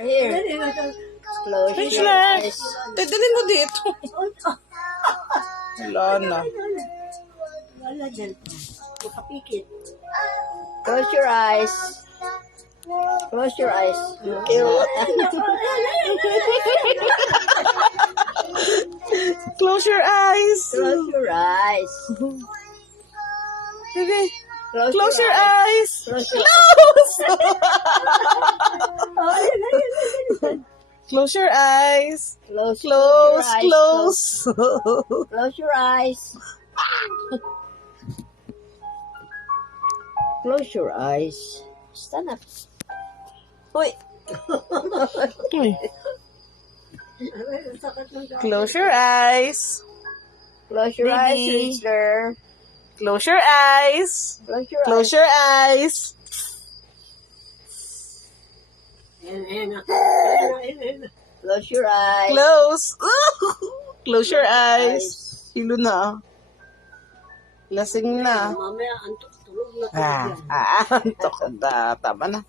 Here. Close French your lang. eyes. Dadalhin mo dito. Wala na. Wala dyan. Makapikit. Close your eyes. Close your eyes. Close your eyes. Close your eyes. Baby, Close, close your eyes. Close your Close your eyes. Close, Close, your eyes. close. Close your eyes. Close your eyes. Stand up. Uy. Uy. Close your eyes. Close your eyes, Baby. sister. Close your eyes. Close your Close eyes. your eyes. Close your eyes. Close. Close your eyes. Hilo na. Lasing na. Mamaya, antok tulog na. Antok na. Tama na.